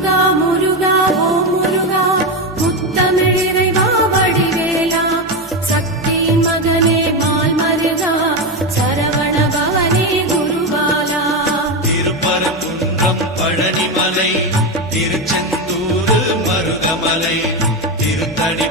முருகா முருகா ஓம் முருகா முத்தமிழிறைவா வடிவேலா சக்தியின் மகனே மால் மருகா சரவண பவனே குருபாலா. திருப்பரங்குன்றம் பழனிமலை திருச்செந்தூர் மருகமலை திருத்தணி